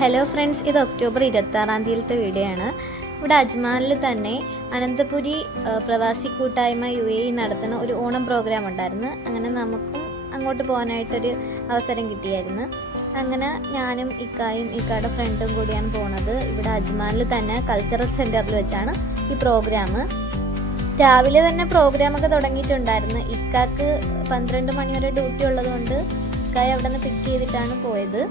Hello friends, ഇത് October 26-ാം തീയതിയിലത്തെ video ആണ്. ഇവിടെ അജ്മാനിൽ തന്നെ അനന്തപുരി പ്രവാസി കൂട്ടായ്മ UAE നടത്തുന്ന ഒരു ഓണം പ്രോഗ്രാം ഉണ്ടായിരുന്നു. അങ്ങനെ നമുക്കും അങ്ങോട്ട് പോകാനായിട്ടൊരു അവസരം കിട്ടിയായിരുന്നു. അങ്ങനെ ഞാനും ഇക്കായും ഇക്കായുടെ ഫ്രണ്ടും കൂടിയാണ് പോണത്. ഇവിടെ അജ്മാനിൽ തന്നെ കൾച്ചറൽ സെൻറ്ററിൽ വെച്ചാണ് ഈ പ്രോഗ്രാം. രാവിലെ തന്നെ പ്രോഗ്രാമൊക്കെ തുടങ്ങിയിട്ടുണ്ടായിരുന്നു. ഇക്കാക്ക് 12 മണി വരെ ഡ്യൂട്ടി ഉള്ളതുകൊണ്ട് ഇക്കായ അവിടെ നിന്ന് പിക്ക് ചെയ്തിട്ടാണ് പോയത്.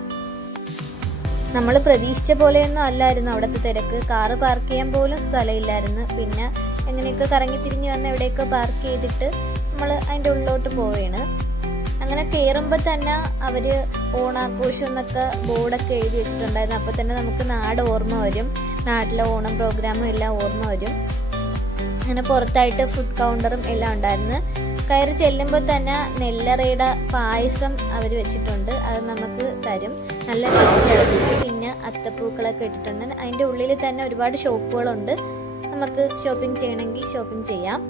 നമ്മൾ പ്രതീക്ഷിച്ച പോലെയൊന്നും അല്ലായിരുന്നു അവിടുത്തെ തിരക്ക്. കാറ് പാർക്ക് ചെയ്യാൻ പോലും സ്ഥലമില്ലായിരുന്നു. പിന്നെ എങ്ങനെയൊക്കെ കറങ്ങി തിരിഞ്ഞ് വന്ന് എവിടെയൊക്കെ പാർക്ക് ചെയ്തിട്ട് നമ്മൾ അതിൻ്റെ ഉള്ളിലോട്ട് പോവുകയാണ്. അങ്ങനെ കയറുമ്പോൾ തന്നെ അവർ ഓണാഘോഷം എന്നൊക്കെ ബോർഡൊക്കെ എഴുതി വെച്ചിട്ടുണ്ടായിരുന്നു. അപ്പോൾ തന്നെ നമുക്ക് നാട് ഓർമ്മ വരും, നാട്ടിലെ ഓണം പ്രോഗ്രാമും എല്ലാം ഓർമ്മ വരും. അങ്ങനെ പുറത്തായിട്ട് ഫുഡ് കൗണ്ടറും എല്ലാം ഉണ്ടായിരുന്നു. കയറി ചെല്ലുമ്പോൾ തന്നെ നെല്ലറയുടെ പായസം അവർ വെച്ചിട്ടുണ്ട്, അത് നമുക്ക് തരും. നല്ല ടേസ്റ്റായിരുന്നു. പിന്നെ അത്തപ്പൂക്കളൊക്കെ ഇട്ടിട്ടുണ്ട്. അതിൻ്റെ ഉള്ളിൽ തന്നെ ഒരുപാട് ഷോപ്പുകളുണ്ട്, നമുക്ക് ഷോപ്പിംഗ് ചെയ്യണമെങ്കിൽ ഷോപ്പിംഗ് ചെയ്യാം.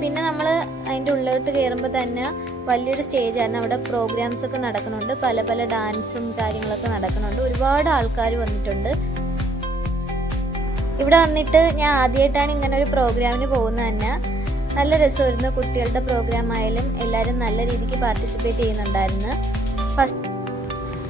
പിന്നെ നമ്മൾ അതിൻ്റെ ഉള്ളിലോട്ട് കയറുമ്പോൾ തന്നെ വലിയൊരു സ്റ്റേജായിരുന്നു. അവിടെ പ്രോഗ്രാംസ് ഒക്കെ നടക്കുന്നുണ്ട്, പല പല ഡാൻസും കാര്യങ്ങളൊക്കെ നടക്കുന്നുണ്ട്. ഒരുപാട് ആൾക്കാർ വന്നിട്ടുണ്ട്. ഇവിടെ വന്നിട്ട് ഞാൻ ആദ്യമായിട്ടാണ് ഇങ്ങനെ ഒരു പ്രോഗ്രാമിന് പോകുന്നത് തന്നെ. നല്ല രസമായിരുന്നു. കുട്ടികളുടെ പ്രോഗ്രാം ആയാലും എല്ലാവരും നല്ല രീതിക്ക് പാർട്ടിസിപ്പേറ്റ് ചെയ്യുന്നുണ്ടായിരുന്നു.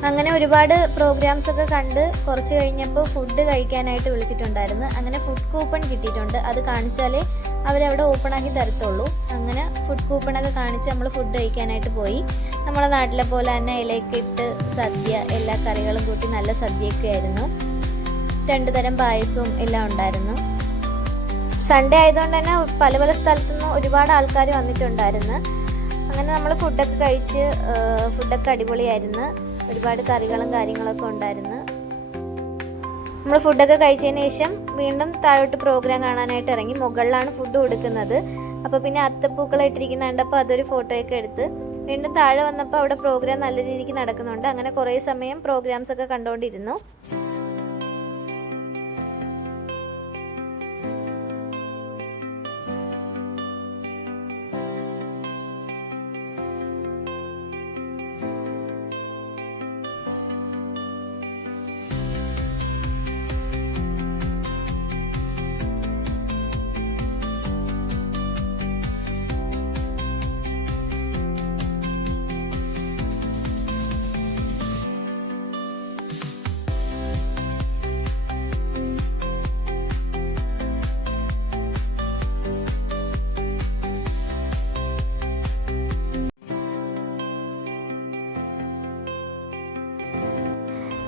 അങ്ങനെ ഒരുപാട് പ്രോഗ്രാംസ് ഒക്കെ കണ്ട് കുറച്ച് കഴിഞ്ഞപ്പോൾ ഫുഡ് കഴിക്കാനായിട്ട് വിളിച്ചിട്ടുണ്ടായിരുന്നു. അങ്ങനെ ഫുഡ് കൂപ്പൺ കിട്ടിയിട്ടുണ്ട്, അത് കാണിച്ചാലേ അവരവിടെ ഓപ്പൺ ആക്കി തരത്തുള്ളൂ. അങ്ങനെ ഫുഡ് കൂപ്പണൊക്കെ കാണിച്ച് നമ്മൾ ഫുഡ് കഴിക്കാനായിട്ട് പോയി. നമ്മളെ നാട്ടിലെ പോലെ തന്നെ ഇലയൊക്കെ ഇട്ട് സദ്യ, എല്ലാ കറികളും കൂട്ടി നല്ല സദ്യയൊക്കെ ആയിരുന്നു. 2 തരം പായസവും എല്ലാം ഉണ്ടായിരുന്നു. സൺഡേ ആയതുകൊണ്ട് തന്നെ പല പല സ്ഥലത്തുനിന്നും ഒരുപാട് ആൾക്കാർ വന്നിട്ടുണ്ടായിരുന്നു. അങ്ങനെ നമ്മൾ ഫുഡൊക്കെ കഴിച്ച്, ഫുഡൊക്കെ അടിപൊളിയായിരുന്നു. ഒരുപാട് കറികളും കാര്യങ്ങളൊക്കെ ഉണ്ടായിരുന്നു. നമ്മൾ ഫുഡൊക്കെ കഴിച്ചതിന് ശേഷം വീണ്ടും താഴോട്ട് പ്രോഗ്രാം കാണാനായിട്ട് ഇറങ്ങി. മുകളിലാണ് ഫുഡ് കൊടുക്കുന്നത്. അപ്പോൾ പിന്നെ അത്തപ്പൂക്കള ഇട്ടിരിക്കുന്ന കണ്ടപ്പോൾ അതൊരു ഫോട്ടോയൊക്കെ എടുത്ത് വീണ്ടും താഴെ വന്നപ്പോൾ അവിടെ പ്രോഗ്രാം നല്ല രീതിക്ക് നടക്കുന്നുണ്ട്. അങ്ങനെ കുറേ സമയം പ്രോഗ്രാംസ് ഒക്കെ കണ്ടുകൊണ്ടിരുന്നു.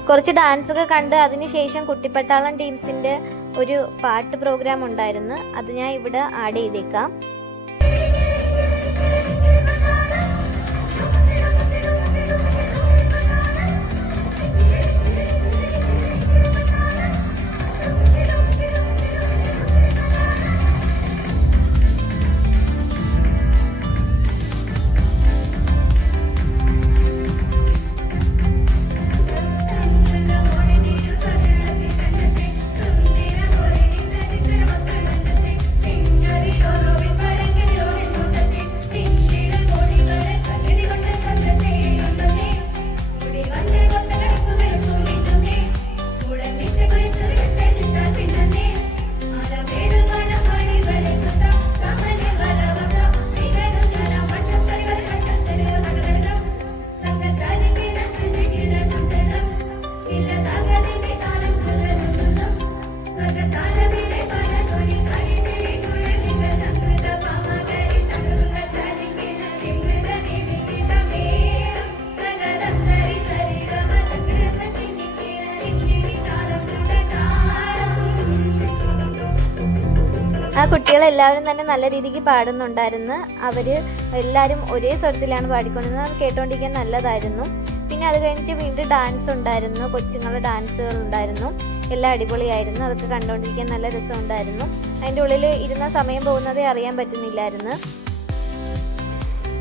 കുറച്ച് ഡാൻസൊക്കെ കണ്ട് അതിനുശേഷം കുട്ടിപ്പട്ടാളം ടീംസിൻ്റെ ഒരു പാട്ട് പ്രോഗ്രാം ഉണ്ടായിരുന്നു. അത് ഞാൻ ഇവിടെ ആഡ് ചെയ്തേക്കാം. ആ കുട്ടികളെല്ലാവരും തന്നെ നല്ല രീതിക്ക് പാടുന്നുണ്ടായിരുന്നു. അവർ എല്ലാവരും ഒരേ സ്വരത്തിലാണ് പാടിക്കൊണ്ടിരുന്നത്. അത് കേട്ടോണ്ടിരിക്കാൻ നല്ലതായിരുന്നു. പിന്നെ അത് കഴിഞ്ഞിട്ട് വീണ്ടും ഡാൻസ് ഉണ്ടായിരുന്നു, കൊച്ചുങ്ങളുടെ ഡാൻസുകൾ ഉണ്ടായിരുന്നു. എല്ലാം അടിപൊളിയായിരുന്നു. അതൊക്കെ കണ്ടുകൊണ്ടിരിക്കാൻ നല്ല രസമുണ്ടായിരുന്നു. അതിൻ്റെ ഉള്ളിൽ ഇരുന്ന സമയം പോകുന്നതേ അറിയാൻ പറ്റുന്നില്ലായിരുന്നു.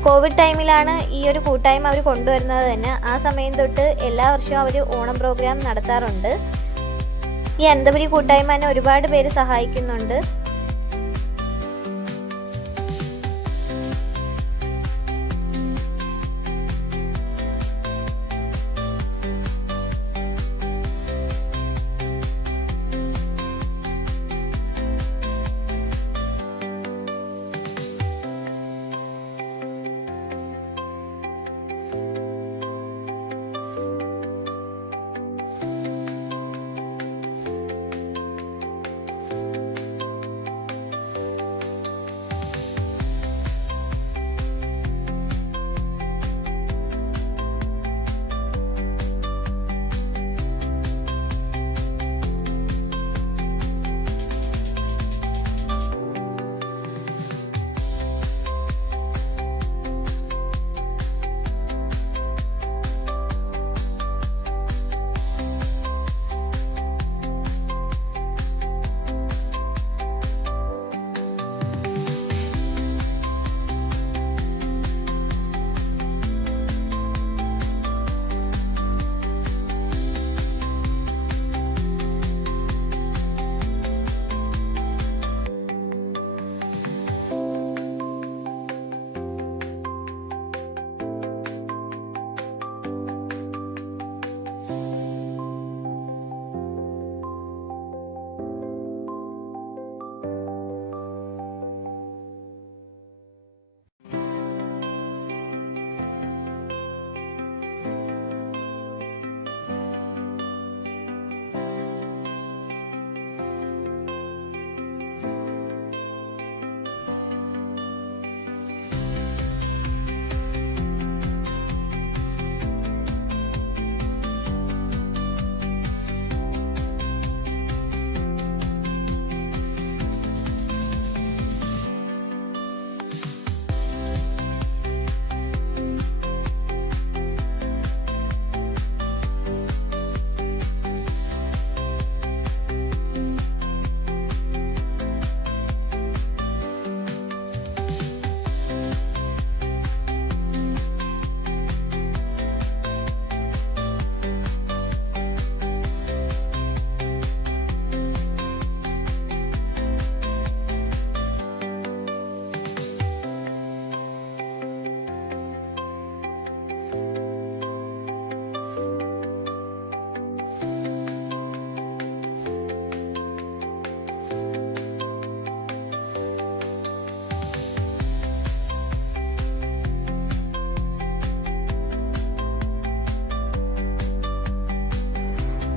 കോവിഡ് ടൈമിലാണ് ഈ ഒരു കൂട്ടായ്മ അവർ കൊണ്ടുവരുന്നത് തന്നെ. ആ സമയം തൊട്ട് എല്ലാ വർഷവും അവർ ഓണം പ്രോഗ്രാം നടത്താറുണ്ട്. ഈ അനന്തപുരി കൂട്ടായ്മ തന്നെ ഒരുപാട് പേര് സഹായിക്കുന്നുണ്ട്.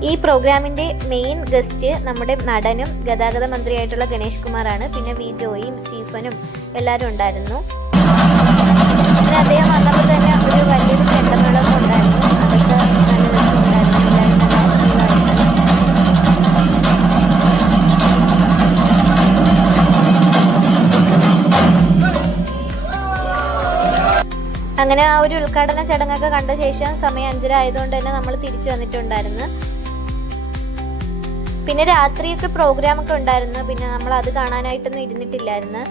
ഈ പ്രോഗ്രാമിൻ്റെ മെയിൻ ഗസ്റ്റ് നമ്മുടെ നടനും ഗതാഗത മന്ത്രിയായിട്ടുള്ള ഗണേഷ് കുമാറാണ്. പിന്നെ വി ജോയും സ്റ്റീഫനും എല്ലാവരും ഉണ്ടായിരുന്നു. പിന്നെ അദ്ദേഹം വന്നപ്പോൾ തന്നെ ഒരു വലിയൊരു ചെണ്ടമേളമൊക്കെ ഉണ്ടായിരുന്നു. അതൊക്കെ നല്ല രസമുണ്ടായിരുന്നു. എല്ലാവരും നല്ല ആക്റ്റീവായിട്ട്. അങ്ങനെ ആ ഒരു ഉദ്ഘാടന ചടങ്ങൊക്കെ കണ്ട ശേഷം സമയം 5:30 ആയതുകൊണ്ട് തന്നെ നമ്മൾ തിരിച്ചു വന്നിട്ടുണ്ടായിരുന്നു. പിന്നെ രാത്രിയൊക്കെ പ്രോഗ്രാമൊക്കെ ഉണ്ടായിരുന്നു. പിന്നെ നമ്മൾ അത് കാണാനായിട്ടൊന്നും ഇരുന്നിട്ടില്ലായിരുന്നു.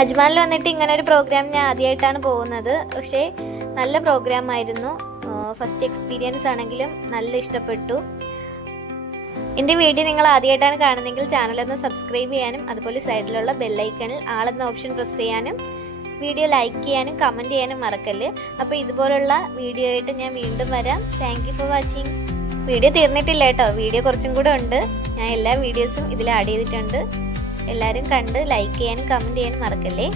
അജ്മാനിൽ വന്നിട്ട് ഇങ്ങനെ ഒരു പ്രോഗ്രാം ഞാൻ ആദ്യമായിട്ടാണ് പോകുന്നത്. പക്ഷേ നല്ല പ്രോഗ്രാം ആയിരുന്നു. ഫസ്റ്റ് എക്സ്പീരിയൻസ് ആണെങ്കിലും നല്ല ഇഷ്ടപ്പെട്ടു. എൻ്റെ വീഡിയോ നിങ്ങൾ ആദ്യമായിട്ടാണ് കാണുന്നതെങ്കിൽ ചാനലൊന്ന് സബ്സ്ക്രൈബ് ചെയ്യാനും അതുപോലെ സൈഡിലുള്ള ബെല്ലൈക്കണിൽ ആളെന്ന ഓപ്ഷൻ പ്രസ് ചെയ്യാനും വീഡിയോ ലൈക്ക് ചെയ്യാനും കമൻറ്റ് ചെയ്യാനും മറക്കല്ല്. അപ്പോൾ ഇതുപോലുള്ള വീഡിയോ ആയിട്ട് ഞാൻ വീണ്ടും വരാം. Thank you for watching. Video തീർന്നിട്ടില്ല കേട്ടോ, വീഡിയോ കുറച്ചും കൂടെ ഉണ്ട്. ഞാൻ എല്ലാ വീഡിയോസും ഇതിൽ ആഡ് ചെയ്തിട്ടുണ്ട്. എല്ലാവരും കണ്ട് ലൈക്ക് ചെയ്യാനും കമൻറ്റ് ചെയ്യാനും മറക്കല്ലേ.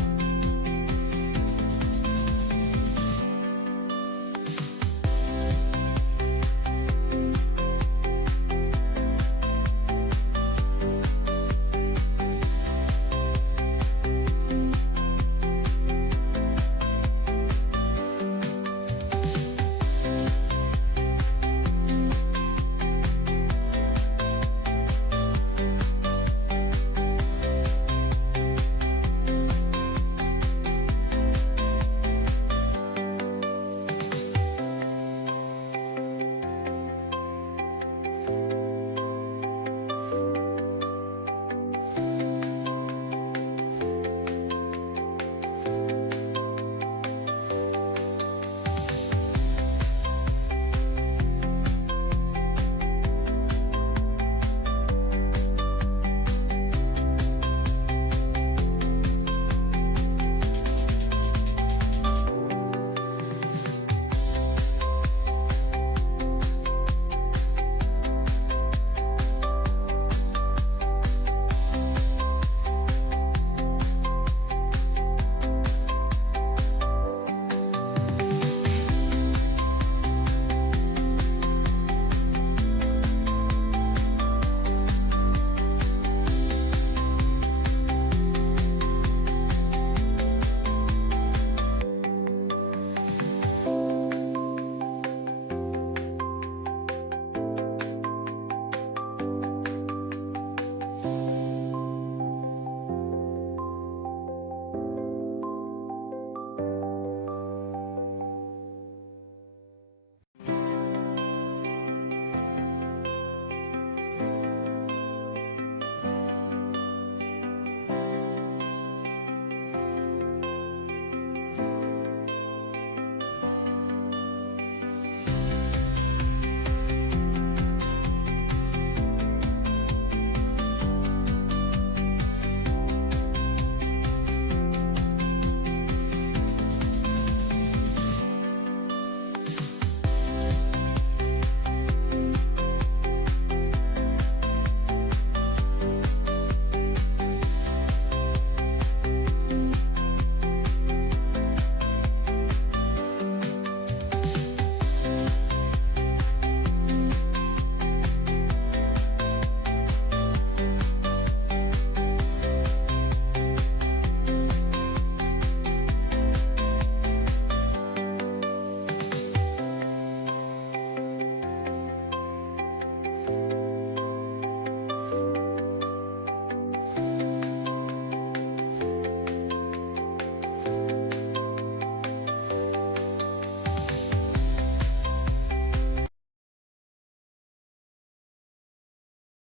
you.